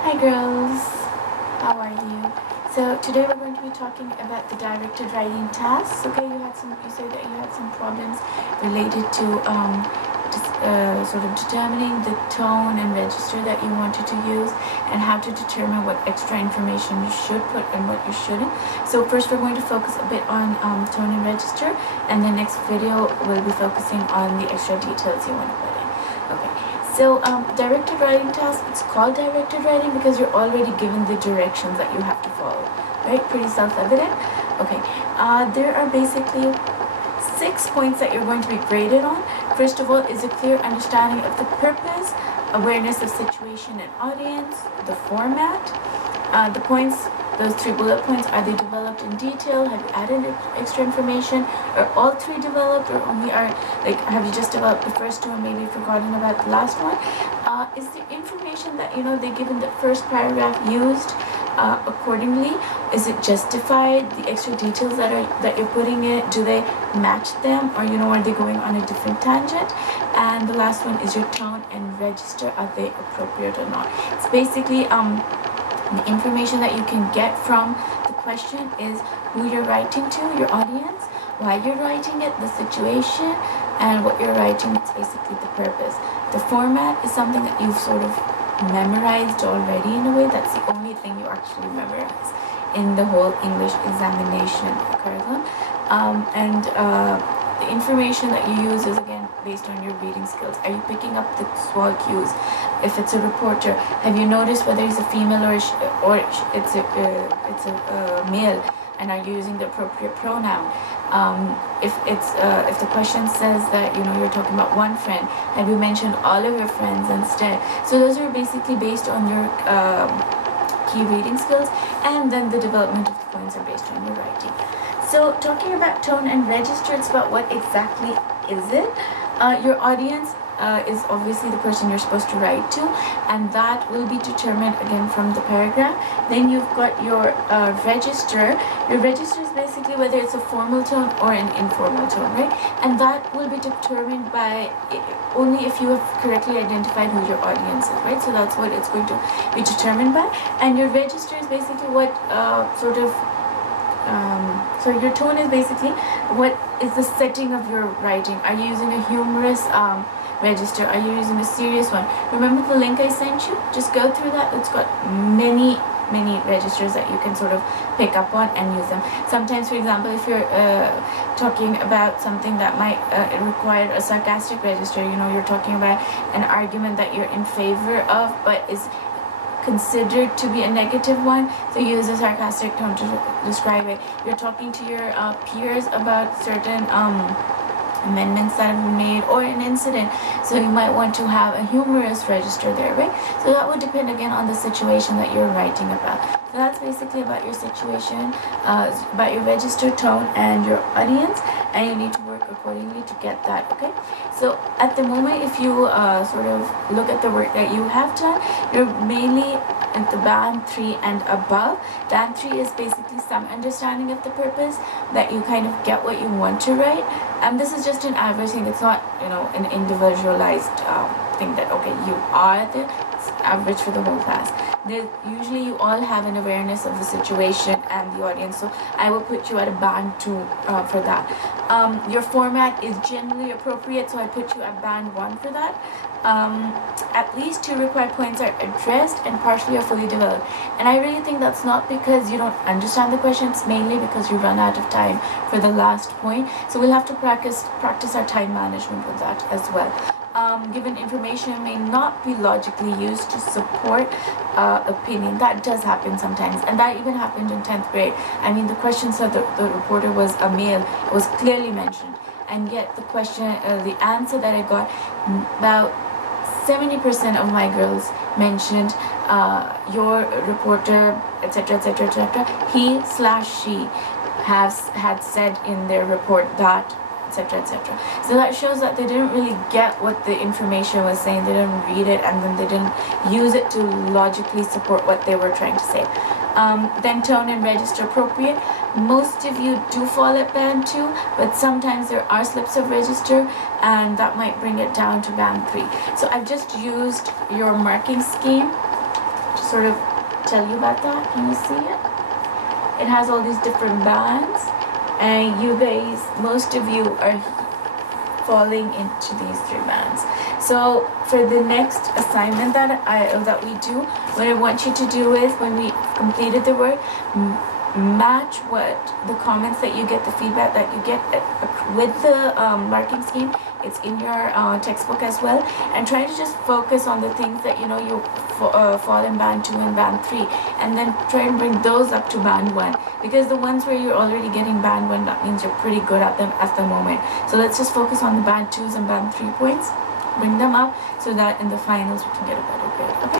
Hi girls, how are you? So today we're going to be talking about the directed writing tasks. Okay, you said that you had some problems related to sort of determining the tone and register that you wanted to use and how to determine what extra information you should put and what you shouldn't. So first we're going to focus a bit on tone and register, and the next video will be focusing on the extra details you want to put in. Okay. So directed writing task, it's called directed writing because you're already given the directions that you have to follow, right? Pretty self-evident. Okay, there are basically 6 points that you're going to be graded on. First of all is a clear understanding of the purpose, awareness of situation and audience, the format, the points. Those 3 bullet points, are they developed in detail? Have you added extra information? Are all 3 developed, or only have you just developed the first 2 and maybe forgotten about the last one? Is the information that they give in the first paragraph used accordingly? Is it justified? The extra details that you're putting in, do they match them, or are they going on a different tangent? And the last one is your tone and register, are they appropriate or not? It's basically the information that you can get from the question is who you're writing to, your audience, why you're writing it, the situation, and what you're writing. It's basically the purpose. The format is something that you've sort of memorized already in a way. That's the only thing you actually memorize in the whole English examination curriculum. The information that you use is again based on your reading skills. Are you picking up the small cues? If it's a reporter, have you noticed whether it's a female or it's a male, and are you using the appropriate pronoun? If the question says that you're talking about one friend, have you mentioned all of your friends instead? So those are basically based on your key reading skills, and then the development of the points are based on your writing. So talking about tone and register, it's about what exactly is it. Your audience is obviously the person you're supposed to write to, and that will be determined again from the paragraph. Then you've got your register. Your register is basically whether it's a formal tone or an informal tone, right? And that will be determined by only if you have correctly identified who your audience is, right? So that's what it's going to be determined by. And your register is basically what so your tone is basically what is the setting of your writing. Are you using a humorous register? Are you using a serious one? Remember the link I sent you? Just go through that. It's got many registers that you can sort of pick up on and use them. Sometimes, for example, if you're talking about something that might require a sarcastic register, you're talking about an argument that you're in favor of but is considered to be a negative one, so use a sarcastic tone to describe it. You're talking to your peers about certain amendments that have been made or an incident, so you might want to have a humorous register there, right? So that would depend again on the situation that you're writing about. So that's basically about your situation, about your register, tone, and your audience, and you need to work accordingly to get that. Okay, so at the moment, if you sort of look at the work that you have done, you're mainly at the band 3 and above. Band 3 is basically some understanding of the purpose, that you kind of get what you want to write, and this is just an average thing. It's not an individualized thing that okay, you are the average for the whole class. Usually you all have an awareness of the situation and the audience, so I will put you at a band 2 for that. Your format is generally appropriate, so I put you at band 1 for that. At least 2 required points are addressed and partially or fully developed, and I really think that's not because you don't understand the question. It's mainly because you run out of time for the last point, so we'll have to practice our time management with that as well. Given information may not be logically used to support opinion. That does happen sometimes, and that even happened in 10th grade. I mean, the question said that the reporter was a male. It was clearly mentioned, and yet the question, the answer that I got, about 70% of my girls mentioned your reporter, etc., etc., etc. He/she had said in their report that, etc., etc. So that shows that they didn't really get what the information was saying. They didn't read it, and then they didn't use it to logically support what they were trying to say. Then tone and register appropriate. Most of you do fall at band 2, but sometimes there are slips of register, and that might bring it down to band 3. So I've just used your marking scheme. sort of tell you about that. Can you see it? It has all these different bands, and you guys, most of you are falling into these 3 bands. So for the next assignment that we do, what I want you to do is, when we completed the word, match what the comments that you get, the feedback that you get with the marking scheme. It's in your textbook as well, and try to just focus on the things that you know you fall in band 2 and band 3, and then try and bring those up to band 1, because the ones where you're already getting band 1, that means you're pretty good at them at the moment. So let's just focus on the band 2s and band 3 points, bring them up, so that in the finals we can get a better grade. Okay.